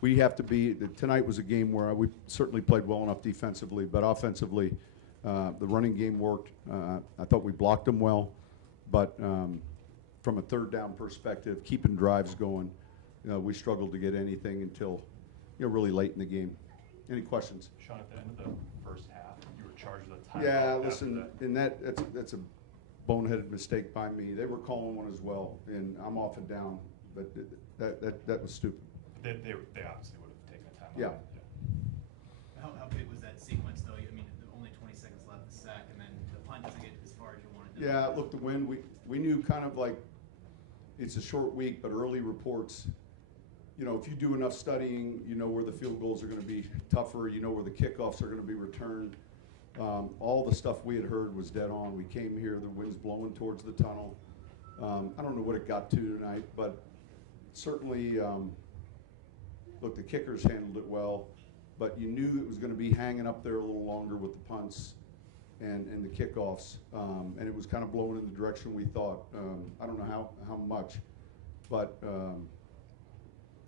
we have to be. Tonight was a game where we certainly played well enough defensively, but offensively, the running game worked. I thought we blocked them well, but from a third down perspective, keeping drives going, we struggled to get anything until really late in the game. Any questions? Sean, at the end of the first half, you were charged with a timeout. Yeah, listen, and that's a boneheaded mistake by me. They were calling one as well, and I'm off and down, but that was stupid. They obviously would have taken a timeout. Yeah. How big was that sequence, though? I mean, only 20 seconds left the sack, and then the punt doesn't get as far as you wanted to. Yeah, look, the win, we knew kind of like it's a short week, but early reports, if you do enough studying, you know where the field goals are going to be tougher, you know where the kickoffs are going to be returned. All the stuff we had heard was dead on. We came here, the wind's blowing towards the tunnel. I don't know what it got to tonight, but certainly, look, the kickers handled it well, but you knew it was going to be hanging up there a little longer with the punts and the kickoffs, and it was kind of blowing in the direction we thought. I don't know how much, but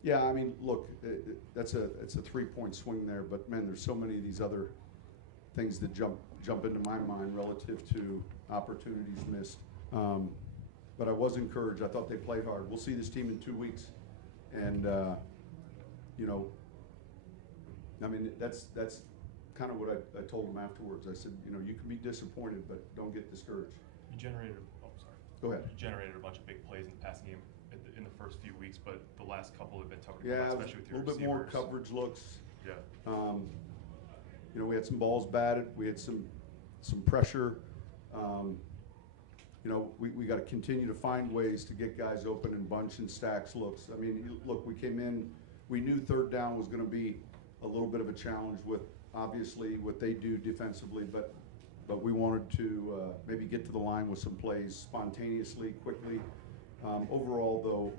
yeah, I mean, look, it's a 3-point swing there, but man, there's so many of these other things that jump into my mind relative to opportunities missed. But I was encouraged. I thought they played hard. We'll see this team in 2 weeks, and I mean, that's kind of what I told them afterwards. I said, you can be disappointed, but don't get discouraged. You generated. Go ahead. You generated a bunch of big plays in the passing game in the first few weeks, but the last couple have been tougher to come out, especially with your receivers. A little bit more coverage looks. Yeah. We had some balls batted. We had some pressure. We got to continue to find ways to get guys open and bunch and stacks looks. I mean, look, we came in, we knew third down was going to be a little bit of a challenge with obviously what they do defensively, but we wanted to maybe get to the line with some plays spontaneously, quickly. Overall, though,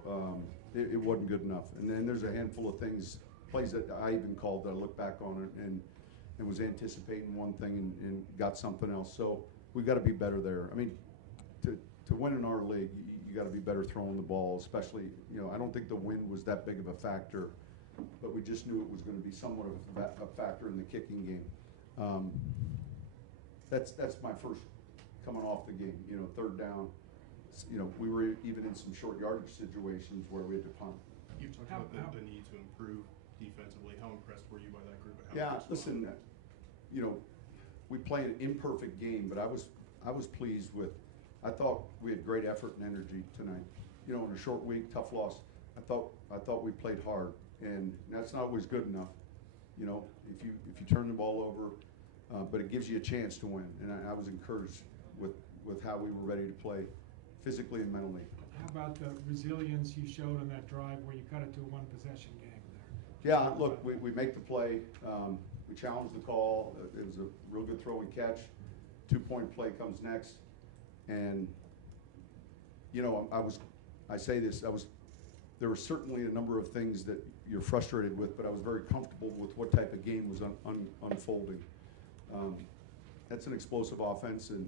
it wasn't good enough. And then there's a handful of plays that I even called that I look back on it and was anticipating one thing and got something else. So we've got to be better there. I mean, to win in our league, you got to be better throwing the ball, especially, I don't think the wind was that big of a factor, but we just knew it was going to be somewhat of a factor in the kicking game. That's my first coming off the game, third down. We were even in some short yardage situations where we had to punt. You've talked about the need to improve defensively. How impressed were you by that group? Listen, we play an imperfect game, but I was pleased with. I thought we had great effort and energy tonight. In a short week, tough loss. I thought we played hard, and that's not always good enough. If you turn the ball over, but it gives you a chance to win, and I was encouraged with how we were ready to play, physically and mentally. How about the resilience you showed on that drive where you cut it to a one-possession game there? Yeah, look, we make the play. We challenged the call. It was a real good throw and catch. 2-point play comes next. And, I say this, there were certainly a number of things that you're frustrated with, but I was very comfortable with what type of game was unfolding. That's an explosive offense, and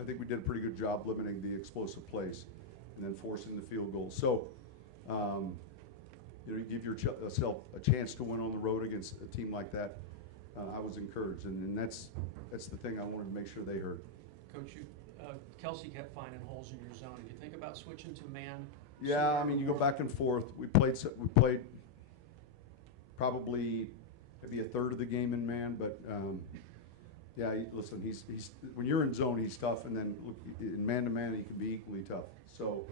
I think we did a pretty good job limiting the explosive plays and then forcing the field goal. So, you give yourself a chance to win on the road against a team like that. I was encouraged, and that's the thing I wanted to make sure they heard. Coach, Kelsey kept finding holes in your zone. Did you think about switching to man? Yeah, I mean, you go back and forth. We played probably maybe a third of the game in man, but yeah, listen, he's when you're in zone, he's tough, and then look, in man-to-man, he can be equally tough. So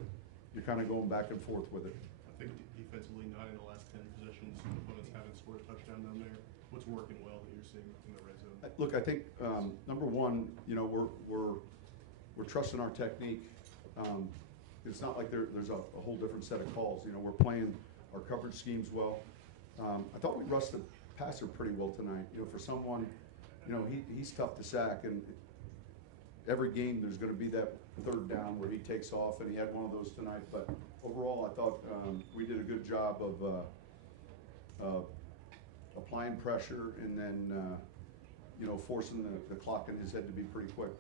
you're kind of going back and forth with it. I think defensively, 9 in the last 10 possessions, opponents haven't scored a touchdown down there. What's working well that you're seeing in the red zone? Look, I think number one, we're trusting our technique. It's not like there's a whole different set of calls. We're playing our coverage schemes well. I thought we rushed the passer pretty well tonight. For someone, he's tough to sack, and every game there's going to be that third down where he takes off, and he had one of those tonight. But overall, I thought we did a good job of applying pressure and then, forcing the clock in his head to be pretty quick.